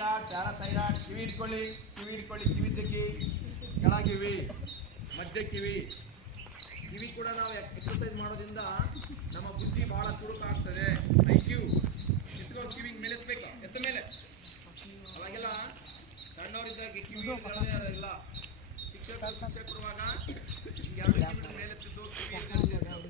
Thyroid parathyroid ಕಿವಿ ಹಿಡ್ಕೊಳ್ಳಿ ಕಿವಿ ಹಿಡ್ಕೊಳ್ಳಿ ಕಿವಿ ಜಗ್ಗಿ. ಕೆಳಗಿವಿ ಮಧ್ಯ ಕಿವಿ. ಕಿವಿ ಕೂಡ ನಾವು ಎಕ್ಸಸೈಸ್ ಮಾಡೋದ್ರಿಂದ ನಮ್ಮ ಬುದ್ಧಿ ಬಹಳ ಚುರುಕಾಗ್ತದೆ. ಐ ಕ್ಯೂ ಎತ್ಕೊಂಡು ಕಿವಿ ಮೇಲೆ ಎತ್ತಬೇಕು ಎತ್ತ ಮೇಲೆ. ಅವಾಗೆಲ್ಲ ಸಣ್ಣವರಿದ್ದಾಗ ಕಿವಿ ಇಲ್ಲ. ಶಿಕ್ಷಕರು ಶಿಕ್ಷೆ ಕೊಡುವಾಗ ಎರಡು ಕಿವಿ ಮೇಲೆ ಎತ್ತಿದ್ದು ಕಿವಿ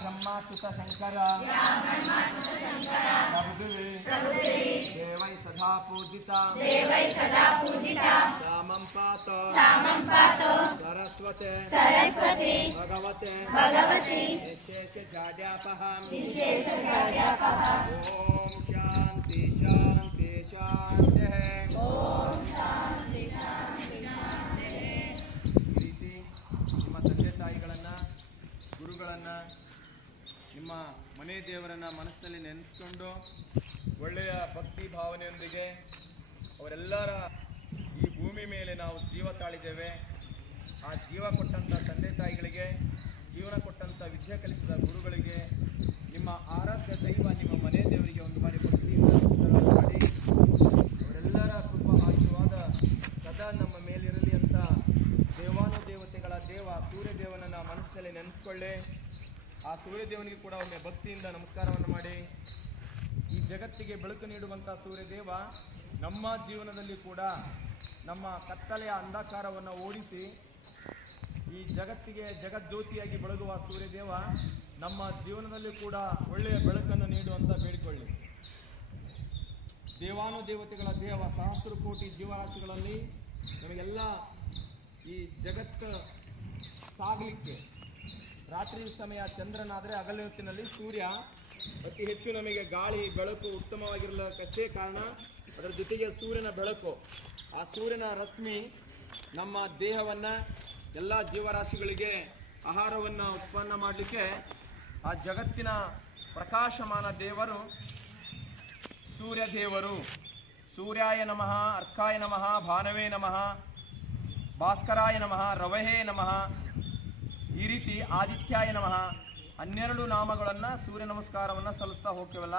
ब्रह्माच्युतशङ्करा प्रभुवे देवै सदा पूजिता देवै सदा पूजिता सामं पातो सामं पातो सरस्वते। सरस्वते। भगवते। भगवते। विशेषजाड्यापहां विशेषकार्यापः विशेष शान्ति ಮನೆ ದೇವರನ್ನ ಮನಸ್ಸಿನಲ್ಲಿ ನೆನೆಸ್ಕೊಂಡು ಒಳ್ಳೆಯ ಭಕ್ತಿ ಭಾವನೆಯೊಂದಿಗೆ ಅವರೆಲ್ಲರ ಈ ಭೂಮಿ ಮೇಲೆ ನಾವು ಜೀವ ತಾಳಿದ್ದೇವೆ. ಆ ಜೀವ ಕೊಟ್ಟಂಥ ತಂದೆ ತಾಯಿಗಳಿಗೆ, ಜೀವನ ಕೊಟ್ಟಂಥ ವಿದ್ಯೆ ಕಲಿಸಿದ ಗುರುಗಳಿಗೆ ನಿಮ್ಮ ಆರಾಧ್ಯ ದೈವ ನಿಮ್ಮ ಮನೆ ದೇವರಿಗೆ ಒಂದು ಬಾರಿ ಭಕ್ತಿಯಿಂದ ನಮಸ್ಕಾರವನ್ನು ಮಾಡಿ ಅವರೆಲ್ಲರ ಕೃಪಾ ಆಶೀರ್ವಾದ ಸದಾ ನಮ್ಮ ಮೇಲಿರಲಿ ಅಂತ ದೇವಾನುದೇವತೆಗಳ ದೇವ ಸೂರ್ಯದೇವನನ್ನ ಮನಸ್ಸಿನಲ್ಲಿ ನೆನೆಸ್ಕೊಳ್ಳಿ ಆ ಸೂರ್ಯದೇವನಿಗೆ ಕೂಡ ಒಮ್ಮೆ ಭಕ್ತಿಯಿಂದ ನಮಸ್ಕಾರವನ್ನು ಮಾಡಿ, ಈ ಜಗತ್ತಿಗೆ ಬೆಳಕು ನೀಡುವಂಥ ಸೂರ್ಯದೇವ ನಮ್ಮ ಜೀವನದಲ್ಲಿ ಕೂಡ ನಮ್ಮ ಕತ್ತಲೆಯ ಅಂಧಕಾರವನ್ನು ಓಡಿಸಿ, ಈ ಜಗತ್ತಿಗೆ ಜಗಜ್ಯೋತಿಯಾಗಿ ಬೆಳಗುವ ಸೂರ್ಯದೇವ ನಮ್ಮ ಜೀವನದಲ್ಲಿ ಕೂಡ ಒಳ್ಳೆಯ ಬೆಳಕನ್ನು ನೀಡುವಂತ ಬೇಡಿಕೊಳ್ಳಿ. ದೇವಾನುದೇವತೆಗಳ ದೇವ ಸಹಸ್ರ ಕೋಟಿ ಜೀವರಾಶಿಗಳಲ್ಲಿ ನಮಗೆಲ್ಲ ಈ ಜಗತ್ತು ಸಾಗಲಿಕ್ಕೆ ರಾತ್ರಿ ಸಮಯ ಚಂದ್ರನಾದರೆ ಹಗಲಿನ ಹೊತ್ತಿನಲ್ಲಿ ಸೂರ್ಯ ಅತಿ ಹೆಚ್ಚು ನಮಗೆ ಗಾಳಿ, ಬೆಳಕು ಉತ್ತಮವಾಗಿರಲಿಕ್ಕಷ್ಟೇ ಕಾರಣ ಅದರ ಜೊತೆಗೆ ಸೂರ್ಯನ ಬೆಳಕು. ಆ ಸೂರ್ಯನ ರಶ್ಮಿ ನಮ್ಮ ದೇಹವನ್ನು ಎಲ್ಲ ಜೀವರಾಶಿಗಳಿಗೆ ಆಹಾರವನ್ನು ಉತ್ಪನ್ನ ಮಾಡಲಿಕ್ಕೆ ಆ ಜಗತ್ತಿನ ಪ್ರಕಾಶಮಾನ ದೇವರು ಸೂರ್ಯ ದೇವರು ಸೂರ್ಯಾಯ ನಮಃ, ಅರ್ಕಾಯ ನಮಃ, ಭಾನವೇ ನಮಃ, ಭಾಸ್ಕರಾಯ ನಮಃ, ರವಹೇ ನಮಃ ಈ ರೀತಿ ಆದಿತ್ಯಾಯ ನಮಃ. ಹನ್ನೆರಡು ನಾಮಗಳನ್ನು ಸೂರ್ಯ ನಮಸ್ಕಾರವನ್ನು ಸಲ್ಲಿಸ್ತಾ ಹೋಗ್ತೇವಲ್ಲ,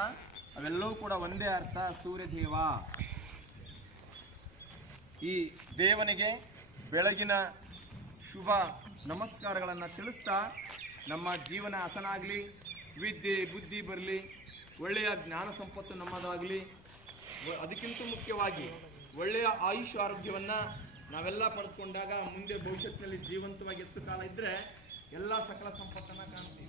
ಅವೆಲ್ಲವೂ ಕೂಡ ಒಂದೇ ಅರ್ಥ, ಸೂರ್ಯದೇವ. ಈ ದೇವನಿಗೆ ಬೆಳಗಿನ ಶುಭ ನಮಸ್ಕಾರಗಳನ್ನು ತಿಳಿಸ್ತಾ ನಮ್ಮ ಜೀವನ ಹಸನಾಗಲಿ, ವಿದ್ಯೆ, ಬುದ್ಧಿ ಬರಲಿ, ಒಳ್ಳೆಯ ಜ್ಞಾನ ಸಂಪತ್ತು ನಮ್ಮದಾಗಲಿ, ಅದಕ್ಕಿಂತ ಮುಖ್ಯವಾಗಿ ಒಳ್ಳೆಯ ಆಯುಷ್ ಆರೋಗ್ಯವನ್ನು ನಾವೆಲ್ಲ ಪಡೆದುಕೊಂಡಾಗ ಮುಂದೆ ಭವಿಷ್ಯತ್ತಿನಲ್ಲಿ ಜೀವಂತವಾಗಿ ಎಷ್ಟು ಕಾಲ ಇದ್ದರೆ ಎಲ್ಲ ಸಕಲ ಸಂಪತ್ತನ್ನು ಕಾಣ್ತೀವಿ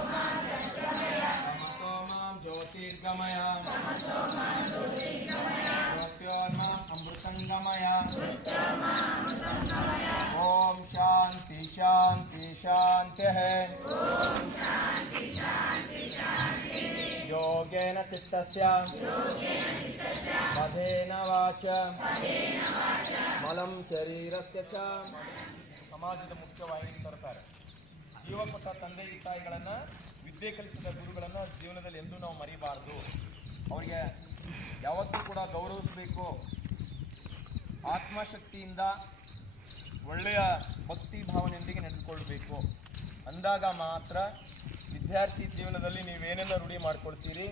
ज्योतिर्गमय मृत्योर्मा अमृतङ्गमय ॐ शान्ति शान्ति शान्तिः योगेन चित्तस्य पदेन वाच ಮಲಂ ಶರೀರಸ್ಯ ಚ ಸಮಾಜದ ಮುಖ್ಯವಾಹಿನಿ ತರ್ತಾರೆ ಜೀವ ಕೊಟ್ಟ ತಂದೆ ತಾಯಿಗಳನ್ನ ವಿದ್ಯೆ ಕಲಿಸಿದ ಗುರುಗಳನ್ನ ಜೀವನದಲ್ಲಿ ಎಂದೂ ನಾವು ಮರಿಬಾರದು. ಅವರಿಗೆ ಯಾವತ್ತೂ ಕೂಡ ಗೌರವಿಸಬೇಕು. ಆತ್ಮಶಕ್ತಿಯಿಂದ ಒಳ್ಳೆಯ ಭಕ್ತಿ ಭಾವನೆಯೊಂದಿಗೆ ನಡೆದುಕೊಳ್ಬೇಕು. ಅಂದಾಗ ಮಾತ್ರ ವಿದ್ಯಾರ್ಥಿ ಜೀವನದಲ್ಲಿ ನೀವೇನೆಲ್ಲ ರೂಢಿ ಮಾಡ್ಕೊಳ್ತೀರಿ?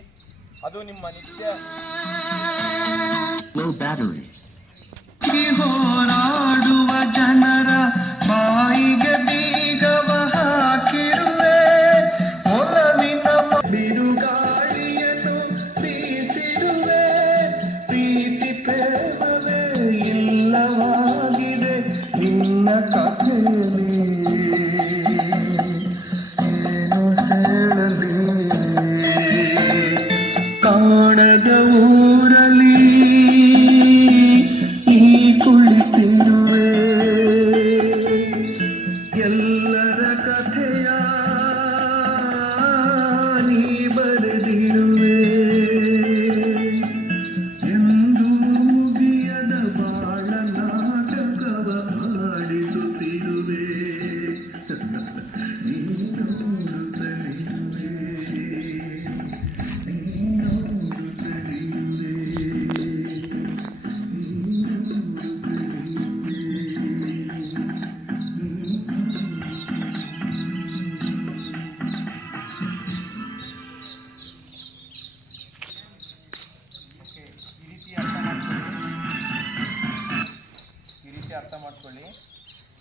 ಅದು ನಿಮ್ಮ ನಿತ್ಯ. ಹೋರಾಡುವ ಜನರ ಕಾಣದ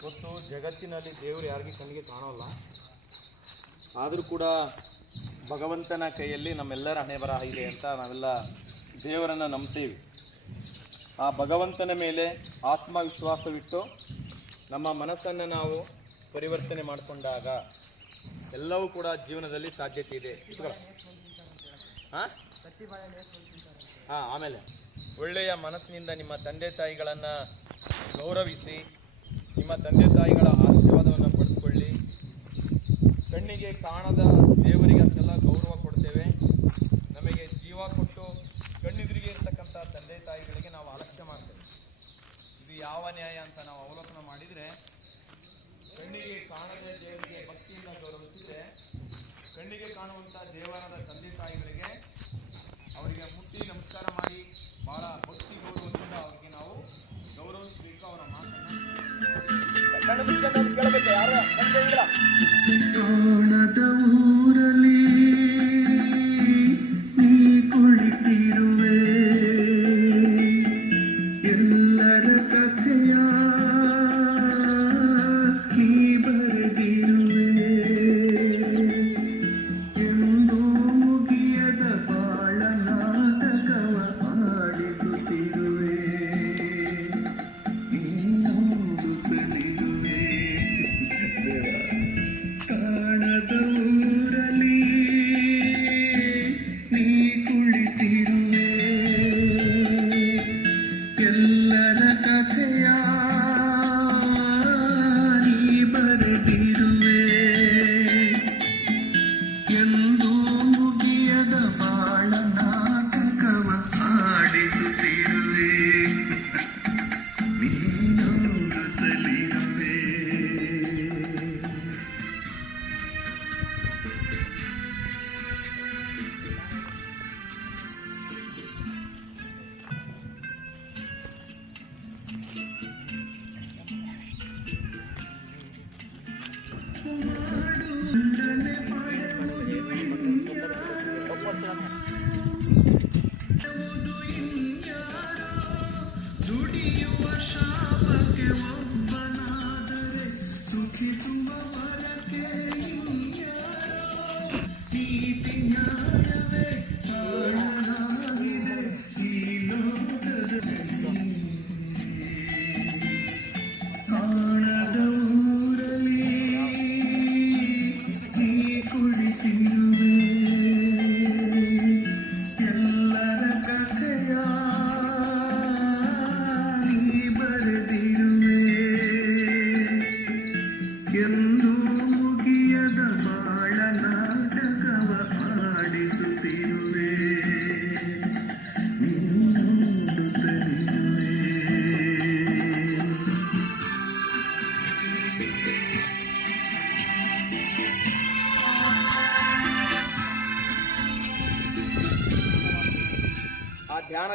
ಇವತ್ತು ಜಗತ್ತಿನಲ್ಲಿ ದೇವರು ಯಾರಿಗೆ ಕಣ್ಣಿಗೆ ಕಾಣೋಲ್ಲ. ಆದರೂ ಕೂಡ ಭಗವಂತನ ಕೈಯಲ್ಲಿ ನಮ್ಮೆಲ್ಲರ ಹಣೆ ಬರಹ ಇದೆ ಅಂತ ನಾವೆಲ್ಲ ದೇವರನ್ನು ನಂಬ್ತೀವಿ. ಆ ಭಗವಂತನ ಮೇಲೆ ಆತ್ಮವಿಶ್ವಾಸವಿಟ್ಟು ನಮ್ಮ ಮನಸ್ಸನ್ನು ನಾವು ಪರಿವರ್ತನೆ ಮಾಡಿಕೊಂಡಾಗ ಎಲ್ಲವೂ ಕೂಡ ಜೀವನದಲ್ಲಿ ಸಾಧ್ಯತೆ ಇದೆ. ಹಾಂ? ಹಾಂ, ಆಮೇಲೆ. ಒಳ್ಳೆಯ ಮನಸ್ಸಿನಿಂದ ನಿಮ್ಮ ತಂದೆ ತಾಯಿಗಳನ್ನು ಗೌರವಿಸಿ ನಿಮ್ಮ ತಂದೆ ತಾಯಿಗಳ ಆಶೀರ್ವಾದವನ್ನು ಪಡೆದುಕೊಳ್ಳಿ. ಕಣ್ಣಿಗೆ ಕಾಣದ ದೇವರಿಗೆ ಅಷ್ಟೆಲ್ಲ ಗೌರವ ಕೊಡ್ತೇವೆ. ನಮಗೆ ಜೀವ ಕೊಟ್ಟು ಕಣ್ಣೆದುರಿಗೆ ಇರ್ತಕ್ಕಂಥ ತಂದೆ ತಾಯಿಗಳಿಗೆ ನಾವು ಅಲಕ್ಷ್ಯ ಮಾಡ್ತೇವೆ. ಇದು ಯಾವ ನ್ಯಾಯ ಅಂತ ನಾವು ಅವಲೋಕನ ಮಾಡಿದರೆ, ಕಣ್ಣಿಗೆ ಕಾಣದ ದೇವರಿಗೆ ಭಕ್ತಿಯಿಂದ ಗೌರವಿಸಿದರೆ, ಕಣ್ಣಿಗೆ ಕಾಣುವಂಥ ದೇವರಾದ ತಂದೆ ತಾಯಿಗಳಿಗೆ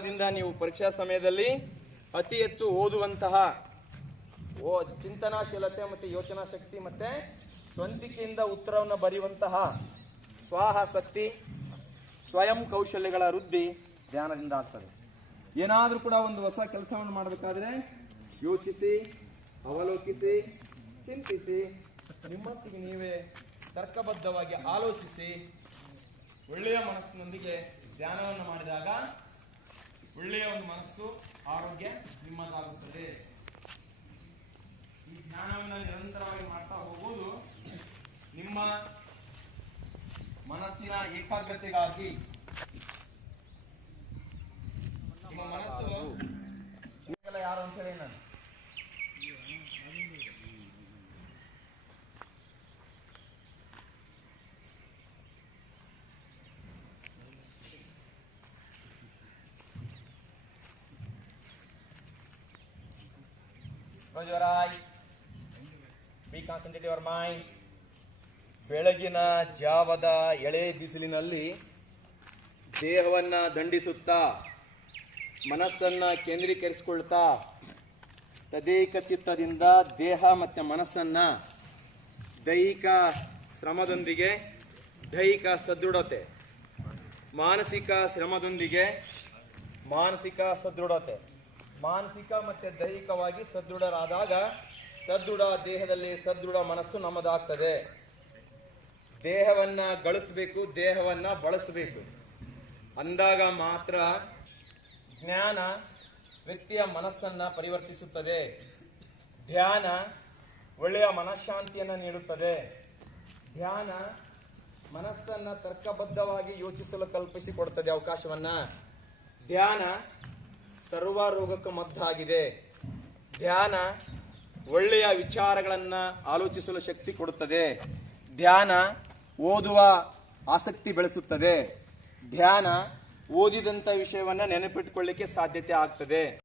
ಧ್ಯಾನದಿಂದ ನೀವು ಪರೀಕ್ಷಾ ಸಮಯದಲ್ಲಿ ಅತಿ ಹೆಚ್ಚು ಓದುವಂತಹ ಓ, ಚಿಂತನಾಶೀಲತೆ ಮತ್ತು ಯೋಚನಾ ಶಕ್ತಿ ಮತ್ತು ಸ್ವಂತಿಕೆಯಿಂದ ಉತ್ತರವನ್ನು ಬರೆಯುವಂತಹ ಸ್ವಾಹಾಸಕ್ತಿ ಸ್ವಯಂ ಕೌಶಲ್ಯಗಳ ವೃದ್ಧಿ ಧ್ಯಾನದಿಂದ ಆಗ್ತದೆ. ಏನಾದರೂ ಕೂಡ ಒಂದು ಹೊಸ ಕೆಲಸವನ್ನು ಮಾಡಬೇಕಾದ್ರೆ ಯೋಚಿಸಿ, ಅವಲೋಕಿಸಿ, ಚಿಂತಿಸಿ ನಿಮ್ಮಷ್ಟಿಗೆ ನೀವೇ ತರ್ಕಬದ್ಧವಾಗಿ ಆಲೋಚಿಸಿ ಒಳ್ಳೆಯ ಮನಸ್ಸಿನೊಂದಿಗೆ ಧ್ಯಾನವನ್ನು ಮಾಡಿದಾಗ ಒಳ್ಳೆಯ ಒಂದು ಮನಸ್ಸು ಆರೋಗ್ಯ ನಿಮ್ಮದಾಗುತ್ತದೆ. ಈ ಜ್ಞಾನವನ್ನು ನಿರಂತರವಾಗಿ ಮಾಡ್ತಾ ಹೋಗುವುದು ನಿಮ್ಮ ಮನಸ್ಸಿನ ಏಕಾಗ್ರತೆಗಾಗಿ. ನಿಮ್ಮ ಮನಸ್ಸು ಯಾರು ಅಂತ ಹೇಳಿ ನಾನು? Close your eyes. Be concentrate your mind. ಬೆಳಗಿನ ಜಾವದ ಎಳೆ ಬಿಸಿಲಿನಲ್ಲಿ ದೇಹವನ್ನು ದಂಡಿಸುತ್ತಾ, ಮನಸ್ಸನ್ನು ಕೇಂದ್ರೀಕರಿಸಿಕೊಳ್ತಾ, ತದೇಕ ಚಿತ್ತದಿಂದ ದೇಹ ಮತ್ತು ಮನಸ್ಸನ್ನು ದೈಹಿಕ ಶ್ರಮದೊಂದಿಗೆ, ದೈಹಿಕ ಸದೃಢತೆ, ಮಾನಸಿಕ ಶ್ರಮದೊಂದಿಗೆ, ಮಾನಸಿಕ ಸದೃಢತೆ ಮಾನಸಿಕ ಮತ್ತು ದೈಹಿಕವಾಗಿ ಸದೃಢರಾದಾಗ ಸದೃಢ ದೇಹದಲ್ಲಿ ಸದೃಢ ಮನಸ್ಸು ನಮ್ಮದಾಗ್ತದೆ. ದೇಹವನ್ನ ಗಳಿಸಬೇಕು, ದೇಹವನ್ನ ಬಳಸಬೇಕು. ಅಂದಾಗ ಮಾತ್ರ ಜ್ಞಾನ ವ್ಯಕ್ತಿಯ ಮನಸ್ಸನ್ನ ಪರಿವರ್ತಿಸುತ್ತದೆ. ಧ್ಯಾನ ಒಳ್ಳೆಯ ಮನಃಶಾಂತಿಯನ್ನು ನೀಡುತ್ತದೆ. ಧ್ಯಾನ ಮನಸ್ಸನ್ನ ತರ್ಕಬದ್ಧವಾಗಿ ಯೋಚಿಸಲು ಕಲ್ಪಿಸಿಕೊಡುತ್ತದೆ ಅವಕಾಶವನ್ನ. ಧ್ಯಾನ ಸರ್ವ ರೋಗಕ್ಕೆ ಮದ್ದಾಗಿದೆ. ಧ್ಯಾನ ಒಳ್ಳೆಯ ವಿಚಾರಗಳನ್ನು ಆಲೋಚಿಸಲು ಶಕ್ತಿ ಕೊಡುತ್ತದೆ. ಧ್ಯಾನ ಓದುವ ಆಸಕ್ತಿ ಬೆಳೆಸುತ್ತದೆ. ಧ್ಯಾನ ಓದಿದಂಥ ವಿಷಯವನ್ನು ನೆನಪಿಟ್ಕೊಳ್ಳಿಕ್ಕೆ ಸಾಧ್ಯತೆ ಆಗ್ತದೆ.